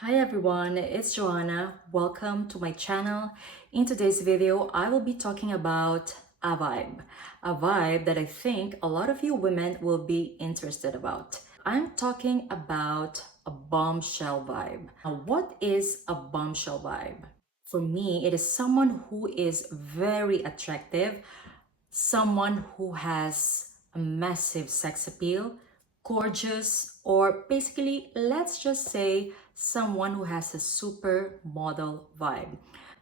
Hi everyone, it's Joanna. Welcome to my channel. In today's video, I will be talking about a vibe that I think a lot of you women will be interested about. I'm talking about a bombshell vibe. Now, what is a bombshell vibe? For me, it is someone who is very attractive, someone who has a massive sex appeal, gorgeous, or basically, let's just say someone who has a supermodel vibe.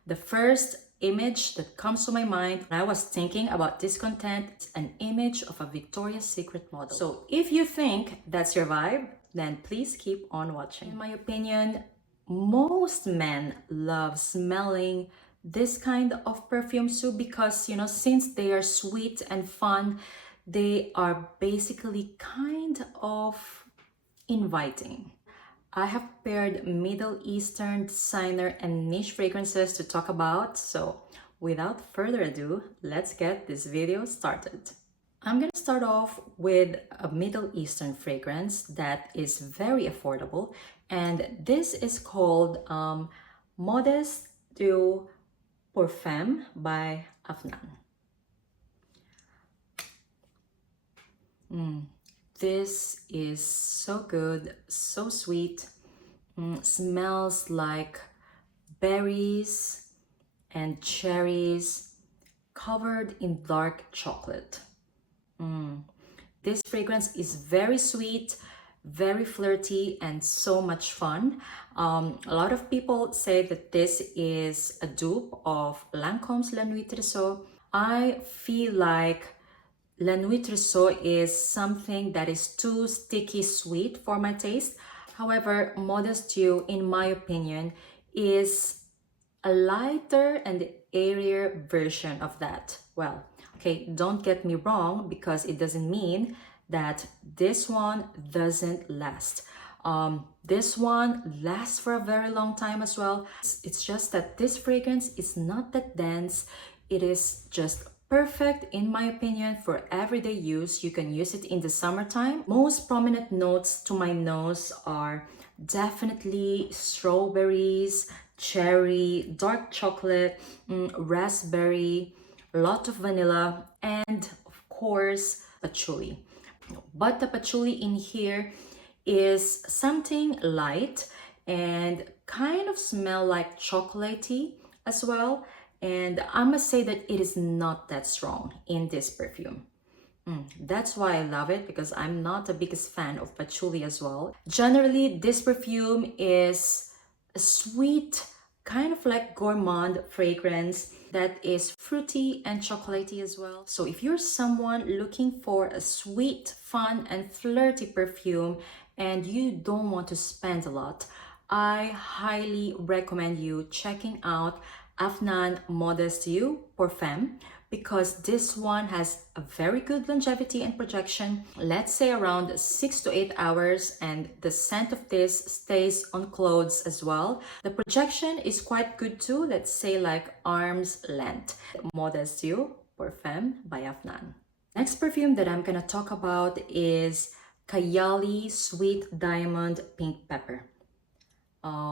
The first image that comes to my mind when I was thinking about this content is an image of a Victoria's Secret model. So if you think that's your vibe, then please keep on watching. In my opinion, most men love smelling this kind of perfume too because since they are sweet and fun, they are basically kind of inviting. I have paired Middle Eastern designer and niche fragrances to talk about, so without further ado, let's get this video started. I'm gonna start off with a Middle Eastern fragrance that is very affordable, and this is called Modeste du Parfum by Afnan. This is so good, so sweet. Smells like berries and cherries covered in dark chocolate. This fragrance is very sweet, very flirty, and so much fun. A lot of people say that this is a dupe of Lancome's La Nuit Trousseau. I feel like La Nuit Trousseau is something that is too sticky sweet for my taste. However, Modeste Du, in my opinion, is a lighter and airier version of that. Well, okay, don't get me wrong, because it doesn't mean that this one doesn't last. This one lasts for a very long time as well. It's just that this fragrance is not that dense. It is just perfect, in my opinion, for everyday use. You can use it in the summertime. Most prominent notes to my nose are definitely strawberries, cherry, dark chocolate, raspberry, a lot of vanilla, and of course, patchouli. But the patchouli in here is something light and kind of smell like chocolatey as well. And I must say that it is not that strong in this perfume. That's why I love it, because I'm not the biggest fan of patchouli as well. Generally, this perfume is a sweet, kind of like gourmand fragrance that is fruity and chocolatey as well. So if you're someone looking for a sweet, fun, and flirty perfume and you don't want to spend a lot, I highly recommend you checking out Afnan Modeste Du Parfum, because this one has a very good longevity and projection, let's say around 6 to 8 hours, and the scent of this stays on clothes as well. The projection is quite good too, let's say like arm's length. Modeste Du Parfum by Afnan. Next perfume that I'm gonna talk about is Kayali Sweet Diamond Pink Pepper.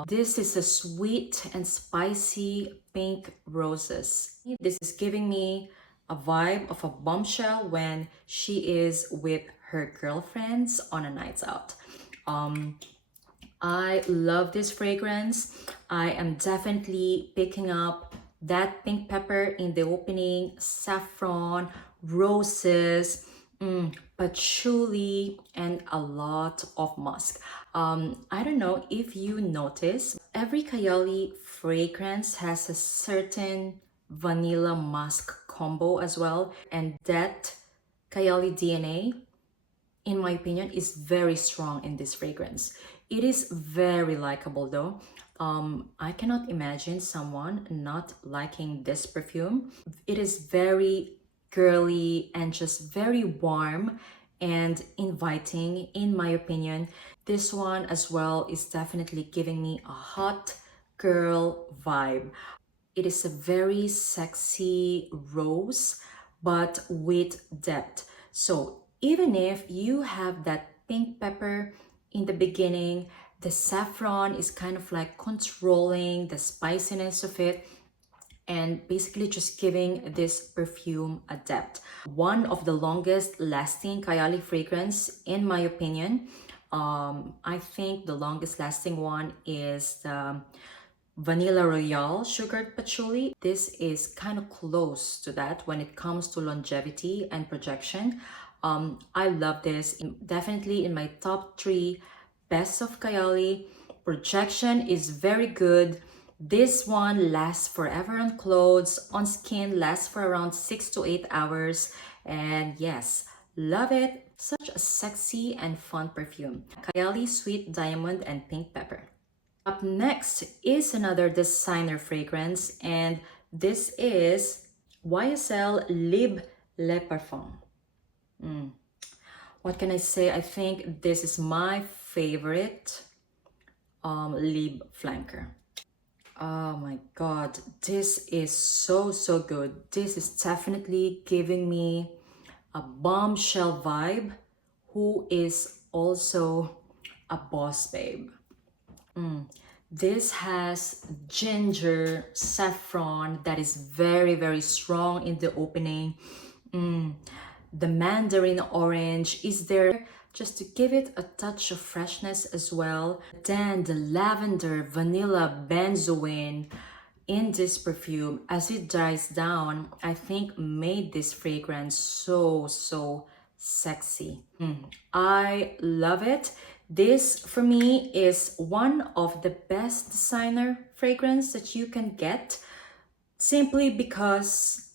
This is a sweet and spicy pink roses. This is giving me a vibe of a bombshell when she is with her girlfriends on a night out. I love this fragrance. I am definitely picking up that pink pepper in the opening, saffron, roses, patchouli, and a lot of musk. I don't know if you notice, every Kayali fragrance has a certain vanilla musk combo as well, and that Kayali DNA, in my opinion, is very strong in this fragrance. It is very likable though. I cannot imagine someone not liking this perfume. It is very girly and just very warm and inviting, in my opinion. This one as well is definitely giving me a hot girl vibe. It is a very sexy rose, but with depth. So even if you have that pink pepper in the beginning, The saffron is kind of like controlling the spiciness of it and basically just giving this perfume a depth. One of the longest lasting Kayali fragrance, in my opinion. I think the longest lasting one is the Vanilla Royale Sugared Patchouli. This is kind of close to that when it comes to longevity and projection. I love this. Definitely in my top 3 best of Kayali. Projection is very good. This one lasts forever on clothes, on skin lasts for around 6 to 8 hours. And yes, love it. Such a sexy and fun perfume. Kayali Sweet Diamond and Pink Pepper. Up next is another designer fragrance, and this is YSL Libre Le Parfum. What can I say? I think this is my favorite lip flanker. Oh my god, this is so good. This is definitely giving me a bombshell vibe, who is also a boss babe. This has ginger, saffron that is very strong in the opening. The mandarin orange is there just to give it a touch of freshness as well. Then the lavender vanilla benzoin in this perfume, as it dries down, I think made this fragrance so sexy. I love it. This for me is one of the best designer fragrance that you can get, simply because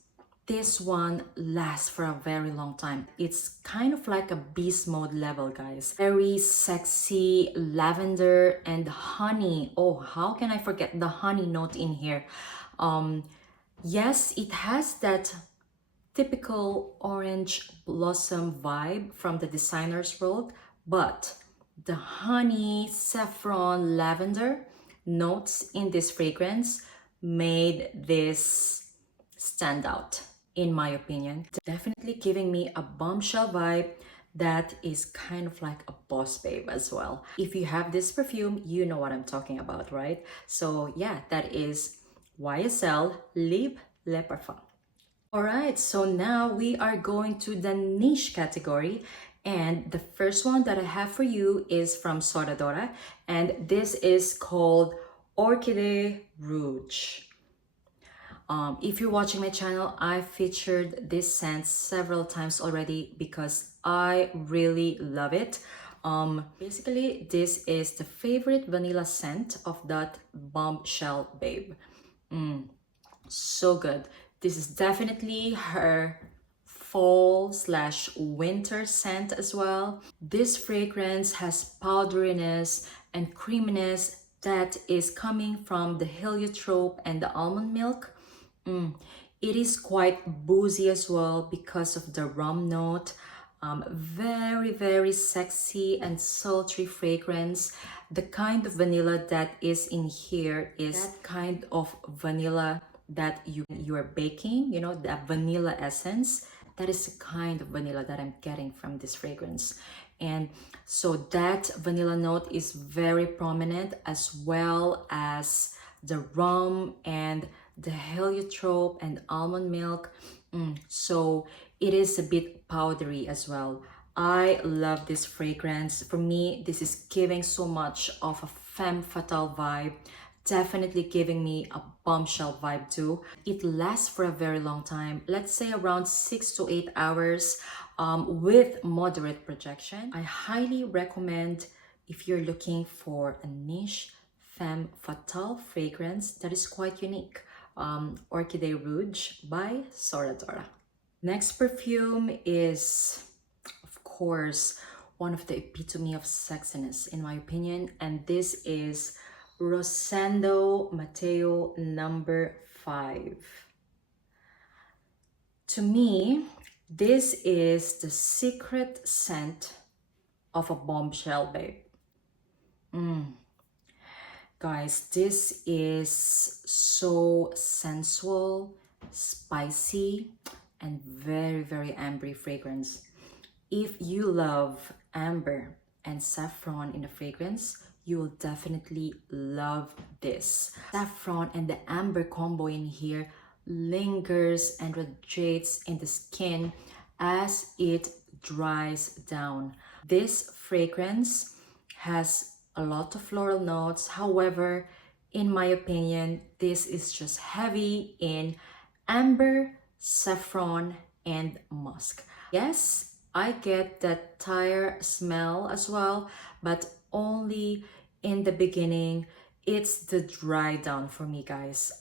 this one lasts for a very long time. It's kind of like a beast mode level, guys. Very sexy lavender and honey. Oh, how can I forget the honey note in here? Yes, it has that typical orange blossom vibe from the designer's world, but the honey, saffron, lavender notes in this fragrance made this stand out, in my opinion. Definitely giving me a bombshell vibe that is kind of like a boss babe as well. If you have this perfume, you know what I'm talking about, right? So yeah, that is YSL Libre Le Parfum. Alright, so now we are going to the niche category, and the first one that I have for you is from Soradora, and this is called Orchidi Rouge. If you're watching my channel, I featured this scent several times already because I really love it. Basically, this is the favorite vanilla scent of that bombshell babe. So good. This is definitely her fall/winter scent as well. This fragrance has powderiness and creaminess that is coming from the heliotrope and the almond milk. It is quite boozy as well because of the rum note. Very very and sultry fragrance. The kind of vanilla that is in here is that kind of vanilla that you are baking, you know, the vanilla essence. That is the kind of vanilla that I'm getting from this fragrance. And so that vanilla note is very prominent, as well as the rum and the heliotrope and almond milk. So it is a bit powdery as well. I love this fragrance. For me, this is giving so much of a femme fatale vibe. Definitely giving me a bombshell vibe too. It lasts for a very long time, let's say around 6 to 8 hours, with moderate projection. I highly recommend if you're looking for a niche femme fatale fragrance that is quite unique. Orchidi Rouge by Soradora. Next perfume is, of course, one of the epitome of sexiness in my opinion, and this is Rosendo Mateo number 5. To me, this is the secret scent of a bombshell babe. Guys, this is so sensual, spicy, and very very ambery fragrance. If you love amber and saffron in a fragrance, you'll definitely love this. Saffron and the amber combo in here lingers and radiates in the skin as it dries down. This fragrance has a lot of floral notes. However, in my opinion, this is just heavy in amber, saffron, and musk. Yes, I get that tire smell as well, but only in the beginning. It's the dry down for me, guys.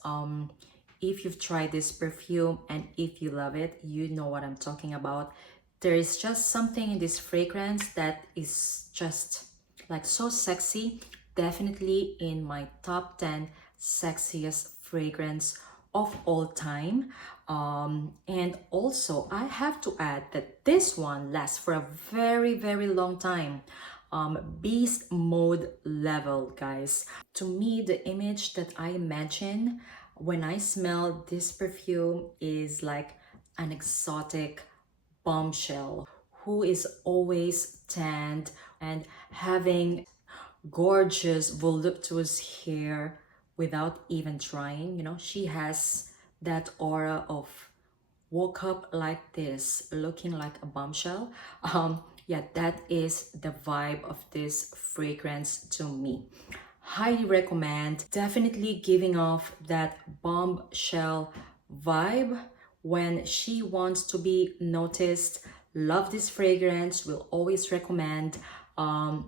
If you've tried this perfume and if you love it, you know what I'm talking about. There is just something in this fragrance that is just like so sexy. Definitely in my top 10 sexiest fragrance of all time. And also I have to add that this one lasts for a very long time. Beast mode level, guys. To me, the image that I imagine when I smell this perfume is like an exotic bombshell who is always tanned and having gorgeous voluptuous hair without even trying. You know, she has that aura of woke up like this looking like a bombshell. Yeah, that is the vibe of this fragrance to me. Highly recommend. Definitely giving off that bombshell vibe when she wants to be noticed. Love this fragrance, will always recommend.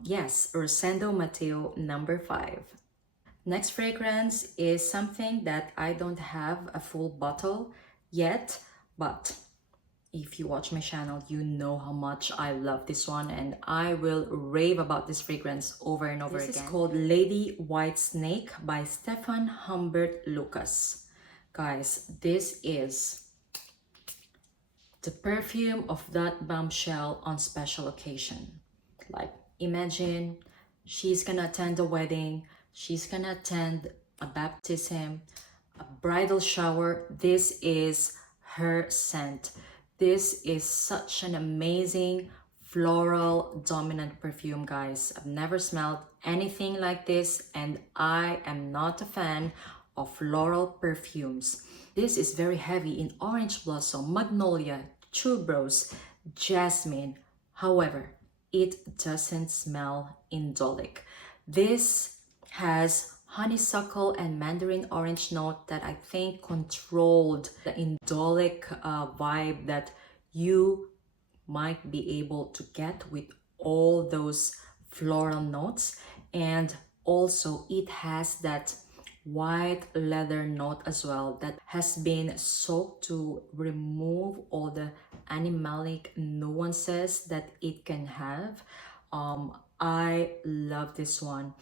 Yes, Rosendo Mateo number 5. Next fragrance is something that I don't have a full bottle yet, but if you watch my channel, you know how much I love this one and I will rave about this fragrance over and over again. This is called Lady White Snake by Stephane Humbert Lucas. Guys, this is the perfume of that bombshell on special occasion. Like, imagine she's gonna attend a wedding, she's gonna attend a baptism, a bridal shower. This is her scent. This is such an amazing floral dominant perfume, guys. I've never smelled anything like this and I am not a fan of floral perfumes. This is very heavy in orange blossom, magnolia, tuberose, jasmine. However, it doesn't smell indolic. This has honeysuckle and mandarin orange note that I think controlled the indolic vibe that you might be able to get with all those floral notes. And also it has that white leather note as well that has been soaked to remove all the animalic nuances that it can have. I love this one.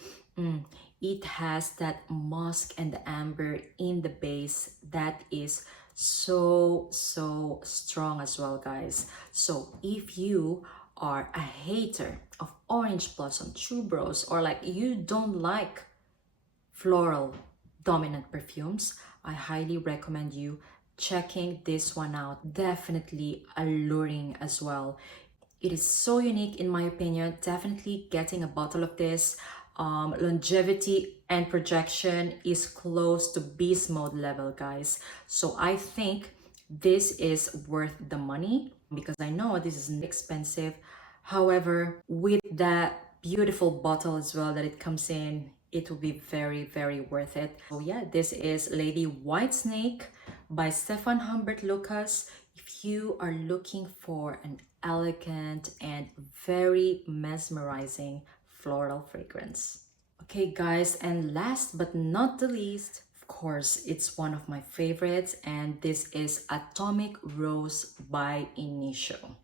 It has that musk and the amber in the base that is so strong as well, guys. So if you are a hater of orange blossom, tuberose, or like you don't like floral dominant perfumes, I highly recommend you checking this one out. Definitely alluring as well. It is so unique in my opinion. Definitely getting a bottle of this. Longevity and projection is close to beast mode level, guys. So I think this is worth the money because I know this is expensive. However, with that beautiful bottle as well that it comes in, it will be very worth it. So yeah, this is Lady White Snake by Stephane Humbert Lucas. If you are looking for an elegant and very mesmerizing floral fragrance. Okay guys, and last but not the least, of course, it's one of my favorites, and this is Atomic Rose by Initio.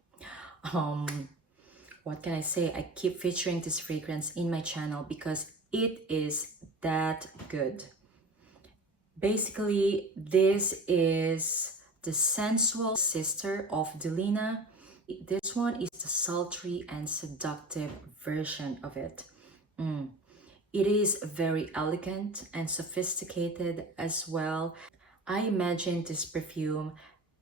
What can I say? I keep featuring this fragrance in my channel because it is that good. Basically, this is the sensual sister of Delina. This one is the sultry and seductive version of it. It is very elegant and sophisticated as well. I imagine this perfume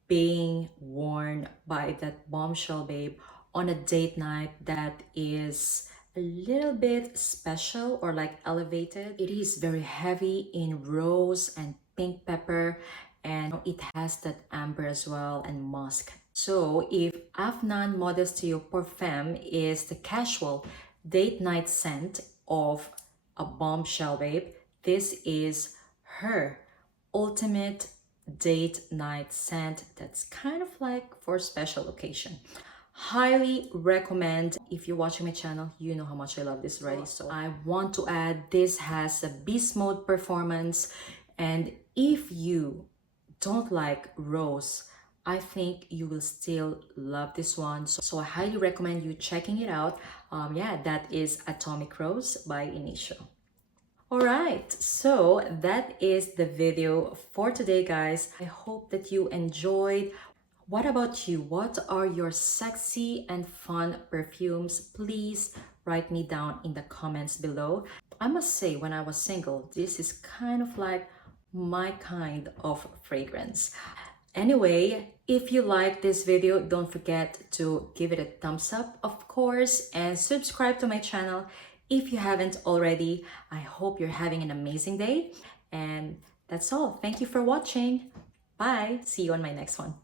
being worn by that bombshell babe on a date night that is a little bit special or like elevated. It is very heavy in rose and pink pepper, and it has that amber as well and musk. So if Afnan Modesty Parfum is the casual date night scent of a bombshell babe, this is her ultimate date night scent that's kind of like for special occasion. Highly recommend. If you're watching my channel, you know how much I love this already. So I want to add, this has a beast mode performance, and if you don't like rose, I think you will still love this one. So I highly recommend you checking it out. Yeah, that is Atomic Rose by Initio. Alright, so that is the video for today, guys. I hope that you enjoyed. What about you? What are your sexy and fun perfumes? Please write me down in the comments below. I must say, when I was single, this is kind of like my kind of fragrance. Anyway, if you like this video, don't forget to give it a thumbs up, of course, and subscribe to my channel if you haven't already. I hope you're having an amazing day, and that's all. Thank you for watching. Bye. See you on my next one.